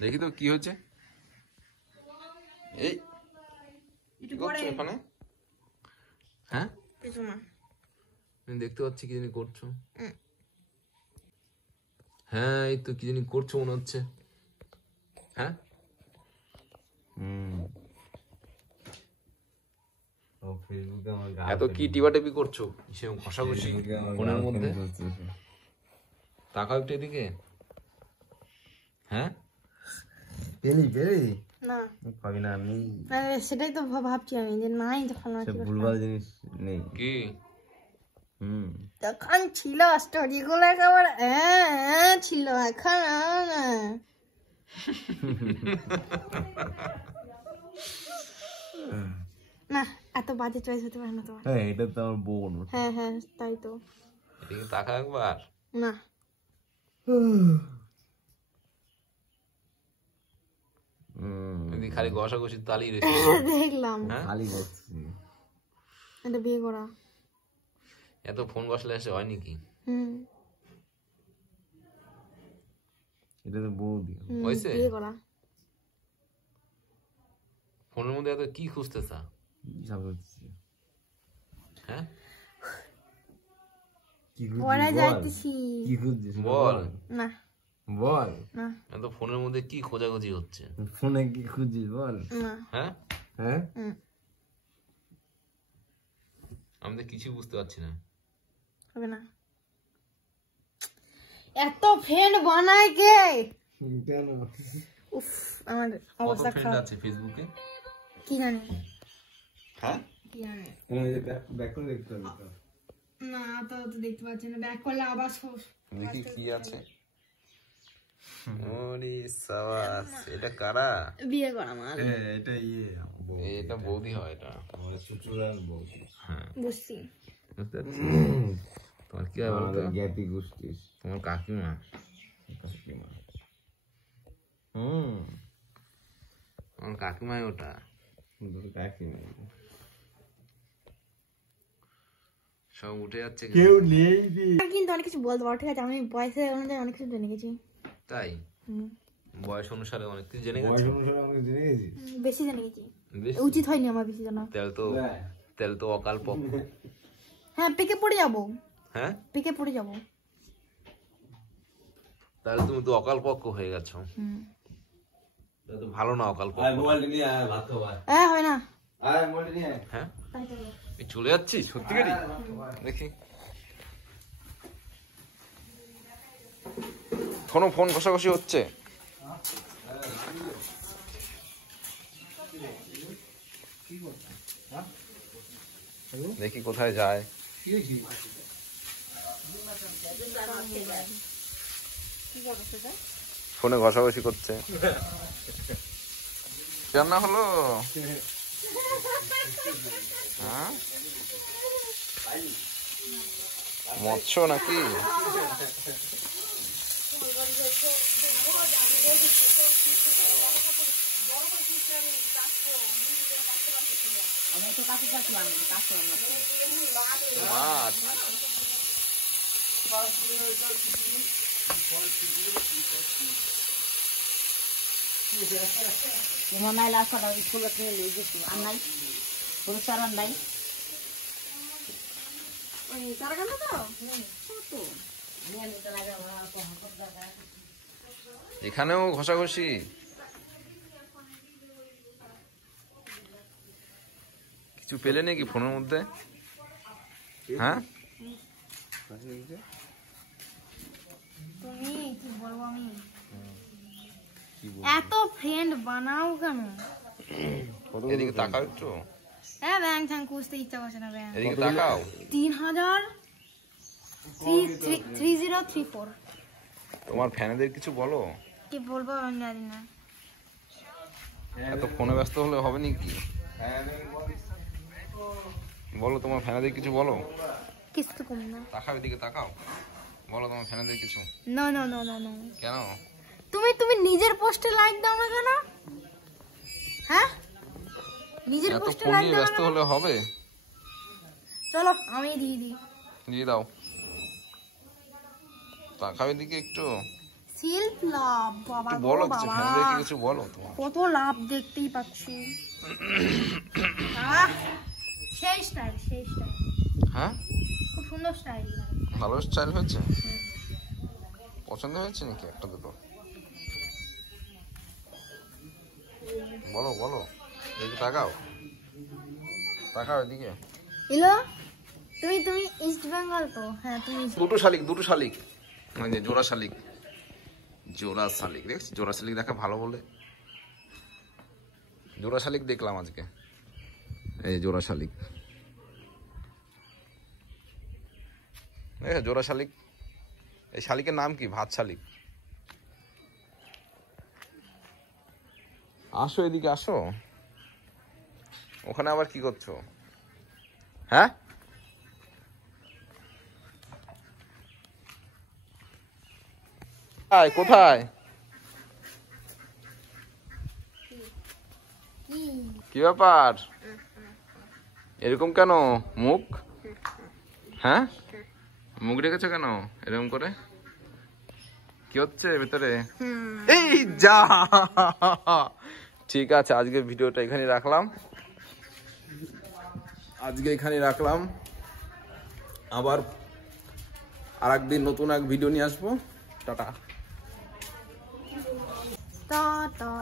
দেখি তো কি হচ্ছে। এই কি করছো এখানে? হ্যাঁ দেখতে পাচ্ছি কি জানি করছো। হ্যাঁ এই তো কি জানি করছো মনে হচ্ছে। হ্যাঁ এত কি টিপাটিপি করছো? সে ঘষাঘষি ফোনের মধ্যে। তাকাও একটু এদিকে। হ্যাঁ পেলি না পাবি না আমি সেটাই তো ভাবছি আমি যে নাই যখন ভুলভাল জিনিস নেই কি তখন ছিল স্টোরি গুলো একেবারে ছিল এখন না এত বাজে চয়েস হতে পারে না তোমার। হ্যাঁ এটা তো আমার বোন। হ্যাঁ হ্যাঁ তাই তো। এদিকে তাকা একবার। না এদিকে খালি ঘষাঘষির তালি রয়েছে। দেখলাম খালি বসছি। এটা বিয়ে করা। এত ফোন ঘষলে এসে হয় নাকি? এটা তো বৌদি হয়েছে বিয়ে করা। ফোনের মধ্যে এত কি খুঁজতেছা? হ্যাঁ পড়া যাইতেছি। কি খুঁজছিস বল না বল না এত ফোনের মধ্যে কি খোঁজাখুঁজি হচ্ছে? ফোনে কি খুঁজছিস বল। না হ্যাঁ হ্যাঁ আমি তো কিছু বুঝতে পারছি না। হবে না। এত ফ্রেন্ড বানায় কে? কেন উফ আমার অবস্থা ফ্রেন্ড খারাপ। আছে ফেসবুকে কি জানি হ্যাঁ কি জানি ব্যাক করে দেখতে হবে তো। না তো দেখতে পাচ্ছি না। ব্যাক করলে আবার দেখি কি আছে। ওরে সাবাস এটা কারা? বিয়ে করা মাল। এটা এটা বৌদি হয় এটা। আমাদের শ্বশুরাল বৌদি। হ্যাঁ বুঝছি। বুঝতে পারছি। তোমার কি হয় বলতো? জ্ঞাতি গোষ্ঠী তোমার কাকিমা। আমার কাকিমাই ওটা। কাকিমা সব উঠে যাচ্ছে কেউ নেই কিন্তু অনেক কিছু বলতে পারো ঠিক আছে। আমি বয়সে অনুযায়ী অনেক কিছু জেনে গেছি। তাই বয়স অনুসারে অনেক কিছু জেনে বয়স গেছো। অনুসারে অনেক জেনে গেছিস। বেশি জেনে গেছি। বেশি? উচিত হয়নি আমার বেশি জানা। তেল তো অকাল পক্ষ। হ্যাঁ পেকে পড়ে যাবো। হ্যাঁ পেকে পড়ে যাবো। তাহলে তুমি তো অকাল পক্ষ হয়ে গেছো। তো ভালো না অকাল পক্ষ। হ্যাঁ হয় না। হ্যাঁ এই চলে যাচ্ছিস সত্যিকারই? দেখি ফোন ঘষাঘষি হচ্ছে। দেখি কোথায় যায়। ফোনে ঘষাঘষি করছে। রান্না হলো? হ্যাঁ মৎস্য নাকি? মাছ তোমার নাই লাস্ট স্কুল নিয়ে লেগে গেছি আর নাই কোনো চালান নাই এখানেও ঘষাঘষি। কিছু পেলে নাকি ফোনের মধ্যে? হ্যাঁ তুমি কি বলবো আমি? এত ফ্রেন্ড বানাও কেন? এদিকে তাকাও একটু। হ্যাঁ ব্যাংক ঠ্যাং খুঁজতে ইচ্ছা করছে না। ব্যাংক এদিকে তাকাও। 3034। তোমার ফ্যানেদের কিছু বলো। কি বলবো আমি জানি না। এত ফোনে ব্যস্ত হলে হবে নাকি? বলো তোমার ফ্যানেদের কিছু বলো। কিছু কম না। তাকাও এদিকে তাকাও। বলো তোমার ফ্যানেদের কিছু। না না না না না। কেন? তুমি নিজের পোস্টে লাইক দাও না কেন? হ্যাঁ নিজের এত পোস্টে ফোন লাইক নিয়ে দাও ব্যস্ত না। হলে হবে? চলো আমি দিয়ে দিই। দিয়ে দাও। তাকাও এদিকে একটু। সেলফ লাভ বাবা একটু গো বলো কিছু, বাবা ফ্যামিলিকে কিছু বলো তোমার। কত লাভ দেখতেই পাচ্ছি। সেই স্টাইল হ্যাঁ, খুব সুন্দর স্টাইল। ভালো স্টাইল হয়েছে, পছন্দ হয়েছে নাকি একটা দুটো? বলো বলো, এদিকে তাকাও, তাকাও এদিকে। এলো তুমি ইস্ট বেঙ্গল তো? হ্যাঁ তুমি দুটো শালিক মানে জোড়া শালিক দেখছি, জোড়া শালিক দেখা ভালো বলে জোড়া শালিক দেখলাম আজকে। এই জোড়া শালিক, জোড়া শালিক। এই শালিকের নাম কি? ভাত শালিক। আসো এদিকে আসো, ওখানে আবার কি করছো? হ্যাঁ, কোথায়? কি ব্যাপার, এরকম কেন মুখ? হ্যাঁ, মুখ রেখেছো কেন এরকম করে? কি হচ্ছে ভেতরে? এই যা, ঠিক আছে, আজকের ভিডিওটা এখানে রাখলাম, আবার আরেকদিন নতুন এক ভিডিও নিয়ে আসবো। টাটা। টাটা।